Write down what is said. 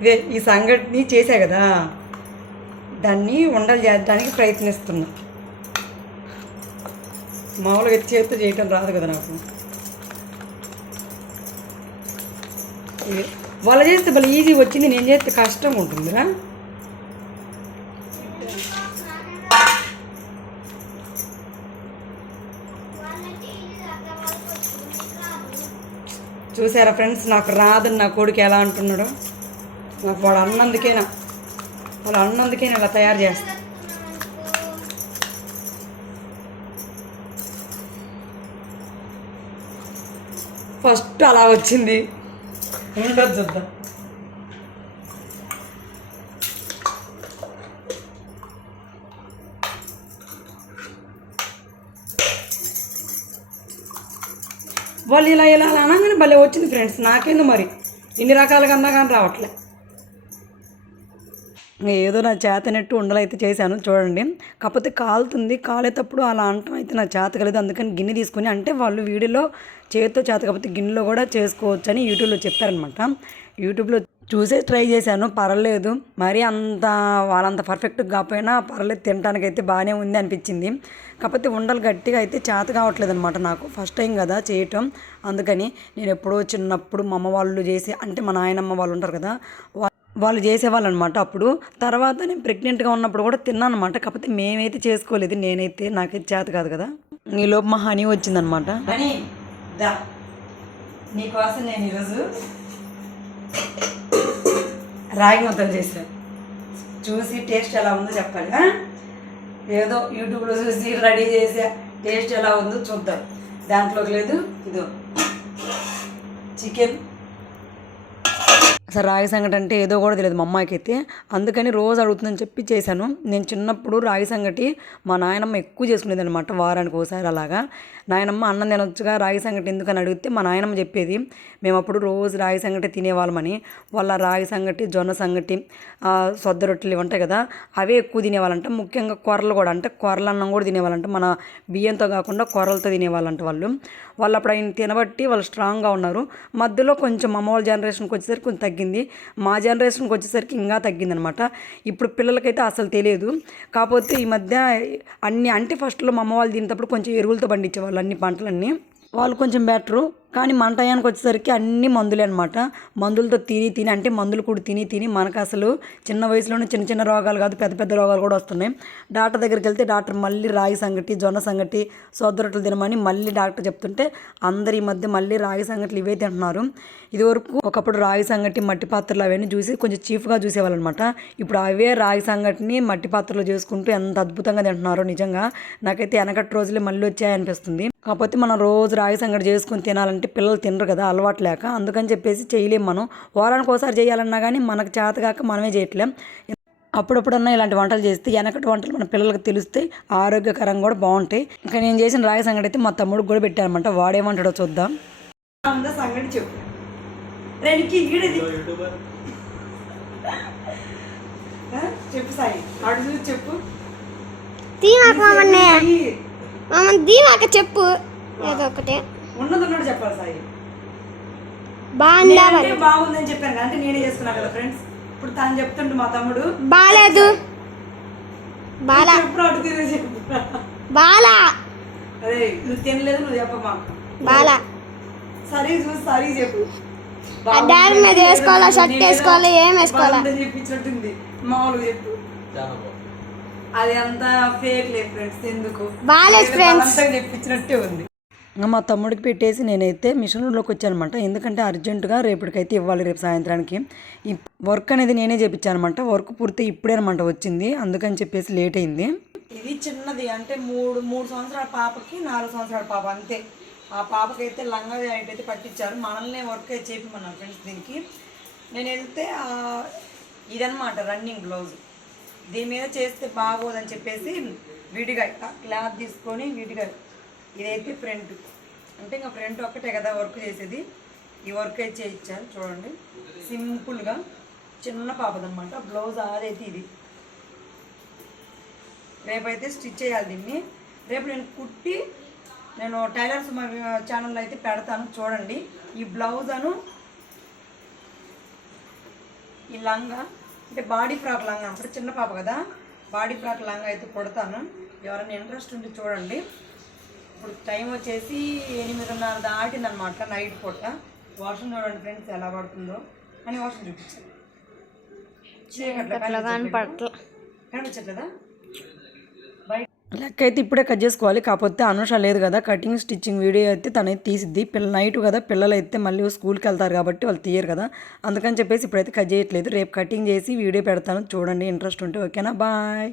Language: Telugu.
ఇదే ఈ సంఘటన చేశా కదా. దాన్ని ఉండలు చేయడానికి ప్రయత్నిస్తున్నా. మామూలుగా అయితే చేతితో చేయటం రాదు కదా నాకు. వాళ్ళు చేస్తే భలే ఈజీ వచ్చింది నేను చేస్తే కష్టం ఉంటుందిరా చూసారా ఫ్రెండ్స్ నాకు రాదని నా కొడుకు ఎలా అంటున్నాడు? నాకు వాడు అన్నందుకేనా వాళ్ళు అన్నందుకేనా ఇలా తయారు చేస్తా. ఫస్ట్ అలా వచ్చింది. ఉండదు చూద్దాం వాళ్ళు ఇలా ఇలా అలా అనగానే భలే వచ్చింది ఫ్రెండ్స్ నాకేందో మరి? ఇన్ని రకాలుగా అన్నా కానీ రావట్లే. ఏదో నా చేతనట్టు ఉండలైతే చేశాను చూడండి. కాకపోతే కాలుతుంది కాలేటప్పుడు అలా అంటాం అయితే నా చేత కలదు. అందుకని గిన్నె తీసుకుని అంటే వాళ్ళు వీడియోలో చేతితో చేత కాకపోతే గిన్నెలో కూడా చేసుకోవచ్చు అని యూట్యూబ్లో చెప్పారనమాట యూట్యూబ్లో చూసే ట్రై చేశాను పర్లేదు. మరీ అంత వాళ్ళంత పర్ఫెక్ట్గా కాకపోయినా పర్లేదు తినడానికైతే బాగానే ఉంది అనిపించింది. కాకపోతే ఉండలు గట్టిగా అయితే చేత కావట్లేదు అనమాట నాకు. ఫస్ట్ టైం కదా చేయటం. అందుకని నేను ఎప్పుడో చిన్నప్పుడు మా అమ్మ వాళ్ళు చేసి అంటే మా నాయనమ్మ వాళ్ళు ఉంటారు కదా వాళ్ళు చేసేవాళ్ళు అనమాట అప్పుడు. తర్వాత నేను ప్రెగ్నెంట్గా ఉన్నప్పుడు కూడా తిన్నాను అనమాట కాకపోతే మేమైతే చేసుకోలేదు. నేనైతే నాకైతే చేత కాదు కదా. నీలోపు మా హనీ వచ్చిందనమాట. నీకోసం నేను ఈరోజు రాగి ముద్దలు చేశాను చూసి టేస్ట్ ఎలా ఉందో చెప్పాలి ఏదో యూట్యూబ్లో చూసి రెడీ చేసా టేస్ట్ ఎలా ఉందో చూద్దాం. దాంట్లోకి లేదు. ఇదో. చికెన్. అసలు రాగి సంగటి అంటే ఏదో కూడా తెలియదు మా అమ్మాయికి అయితే అందుకని రోజు అడుగుతుందని చెప్పి చేశాను. నేను చిన్నప్పుడు రాగి సంగటి మా నాయనమ్మ ఎక్కువ చేసుకునేది అనమాట వారానికి ఒకసారి అలాగా. నాయనమ్మ అన్నం తినొచ్చుగా రాగి సంగటి ఎందుకని అడిగితే మా నాయనమ్మ చెప్పేది మేము అప్పుడు రోజు రాగి సంగటి తినేవాళ్ళమని వాళ్ళ రాగి సంగటి జొన్న సంగటి సొద్ద రొట్టెలు ఇవి ఉంటాయి కదా అవే ఎక్కువ తినేవాళ్ళంట. ముఖ్యంగా కొర్రలు కూడా అంటే కొర్రల అన్నం కూడా తినేవాళ్ళంట. మన బియ్యంతో కాకుండా కొర్రలతో తినేవాళ్ళంట వాళ్ళు. వాళ్ళు అప్పుడు ఆయన తినబట్టి వాళ్ళు స్ట్రాంగ్గా ఉన్నారు. మధ్యలో కొంచెం అమ్మ వాళ్ళ జనరేషన్కి వచ్చేసరికి కొంచెం తగ్గింది. మా జనరేషన్కి వచ్చేసరికి ఇంకా తగ్గిందనమాట. ఇప్పుడు పిల్లలకైతే అసలు తెలియదు. కాకపోతే ఈ మధ్య అన్ని అంటే ఫస్ట్లో మా అమ్మ వాళ్ళు తినేటప్పుడు కొంచెం ఎరువులతో పండించేవాళ్ళు అన్ని పంటలన్నీ. వాళ్ళు కొంచెం బెటరు. కానీ మన టయానికి వచ్చేసరికి అన్ని మందులే అనమాట మందులతో తిని తిని అంటే మందులు కూడా తిని తిని మనకు అసలు చిన్న వయసులోనే చిన్న చిన్న రోగాలు కాదు పెద్ద పెద్ద రోగాలు కూడా వస్తున్నాయి. డాక్టర్ దగ్గరికి వెళ్తే డాక్టర్ మళ్ళీ రాగి సంగటి జొన్న సంగటి సోదరొట్టలు తినమని మళ్ళీ డాక్టర్ చెప్తుంటే అందరు ఈ మధ్య మళ్ళీ రాగి సంగట్లు ఇవే తింటున్నారు. ఇదివరకు ఒకప్పుడు రాగి సంగటి మట్టి పాత్రలు అవన్నీ చూసి కొంచెం చీఫ్గా చూసేవాళ్ళు అనమాట ఇప్పుడు అవే రాగి సంగటిని మట్టి పాత్రలో చేసుకుంటూ ఎంత అద్భుతంగా తింటున్నారో నిజంగా నాకైతే వెనకటి రోజులే మళ్ళీ వచ్చాయనిపిస్తుంది. కాకపోతే మనం రోజు రాగి సంగటి చేసుకుని తినాలంటే పిల్లలు తినరు కదా అలవాటు లేక. అందుకని చెప్పేసి చేయలేం మనం. వారానికి ఒకసారి చేయాలన్నా కానీ మనకు చేత కాక మనమే చేయట్లేం. అప్పుడప్పుడన్నా ఇలాంటి వంటలు చేస్తే వెనకటి వంటలు మన పిల్లలకు తెలిస్తే ఆరోగ్యకరంగా కూడా బాగుంటాయి. ఇంకా నేను చేసిన రాగి సంగటి అయితే మా తమ్ముడికి కూడా పెట్టానమాట వాడేమంటాడో చూద్దాం. సంగటి చెప్పు. చెప్పు సాయి. చెప్పు. దీమాక చెప్పు. ఏదో ఒకటి. ఉన్నది ఉన్నట్టు చెప్పాలి సాయి. బాగుందా బాగుందని చెప్పాను కదా, అంటే నేనే చేస్తున్నా కదా ఫ్రెండ్స్ ఇప్పుడు తను చెప్తుంటే మా తమ్ముడు. బాలేదు. బాలా. చెప్పు అటు తిరిగి చెప్పు. బాలా. అదే నువ్వు తినలేదు నువ్వు చెప్పమా బాలా. సరే చూసి సరే చెప్పు. డాడీ మీద వేసుకోవాలా షర్ట్ వేసుకోవాలా ఏం వేసుకోవాలా? చెప్పించినట్టుంది. మామూలుగా చెప్పు. అది అంతా ఫేక్ లేదు ఫ్రెండ్స్ ఎందుకు? బాలేదు friends. బలవంతంగా చెప్పించినట్టే ఉంది. మా తమ్ముడికి పెట్టేసి నేనైతే మిషన్లోకి వచ్చానమాట. ఎందుకంటే అర్జెంటుగా రేపటికైతే ఇవ్వాలి రేపు సాయంత్రానికి. ఈ వర్క్ అనేది నేనే చేపించానమాట. వర్క్ పూర్తి ఇప్పుడే అనమాట వచ్చింది. అందుకని చెప్పేసి లేట్ అయింది. ఇది చిన్నది. అంటే మూడు మూడు సంవత్సరాల పాపకి నాలుగు సంవత్సరాల పాప అంతే. ఆ పాపకైతే లంగా జాయింట్ అయితే పట్టించారు. మనల్ని వర్క్ అయితే చేపిమన్నాను ఫ్రెండ్స్ దీనికి. నేను వెళ్తే ఇదనమాట రన్నింగ్ బ్లౌజ్. దీని మీద చేస్తే బాగోదని చెప్పేసి విడిగా క్లాత్ తీసుకొని విడిగా ఇదైతే ఫ్రంట్. అంటే ఇంకా ఫ్రంట్ ఒక్కటే కదా వర్క్ చేసేది. ఈ వర్క్ అయితే చేయించాను చూడండి. సింపుల్గా చిన్న పాపదనమాట బ్లౌజ్ ఆదైతే ఇది. రేపైతే స్టిచ్ చేయాలి దీన్ని. రేపు నేను కుట్టి నేను టైలర్స్ ఛానల్లో అయితే పెడతాను చూడండి. ఈ బ్లౌజ్ అను ఈ లంగా అంటే బాడీ ఫ్రాక్ లంగా అంటే చిన్న పాప కదా. బాడీ ఫ్రాక్ లంగా అయితే కుడతాను. ఎవరైనా ఇంట్రెస్ట్ ఉంటే చూడండి. ఇప్పుడు టైం వచ్చేసి ఎనిమిదిన్నర దాటిందనమాట నైట్ పూట. వర్షం చూడండి ఫ్రెండ్స్ ఎలా పడుతుందో. అని వర్షం చూపించాను కనిపించట్లేదా లెక్క అయితే ఇప్పుడే కట్ చేసుకోవాలి కాకపోతే అనుష లేదు కదా. కటింగ్ స్టిచ్చింగ్ వీడియో అయితే తనైతే తీసిద్ది. పిల్ల నైట్ కదా పిల్లలు అయితే మళ్ళీ స్కూల్కి వెళ్తారు కాబట్టి వాళ్ళు తీయరు కదా. అందుకని చెప్పేసి ఇప్పుడైతే కట్ చేయట్లేదు. రేపు కటింగ్ చేసి వీడియో పెడతాను. చూడండి ఇంట్రెస్ట్ ఉంటే ఓకేనా? బాయ్.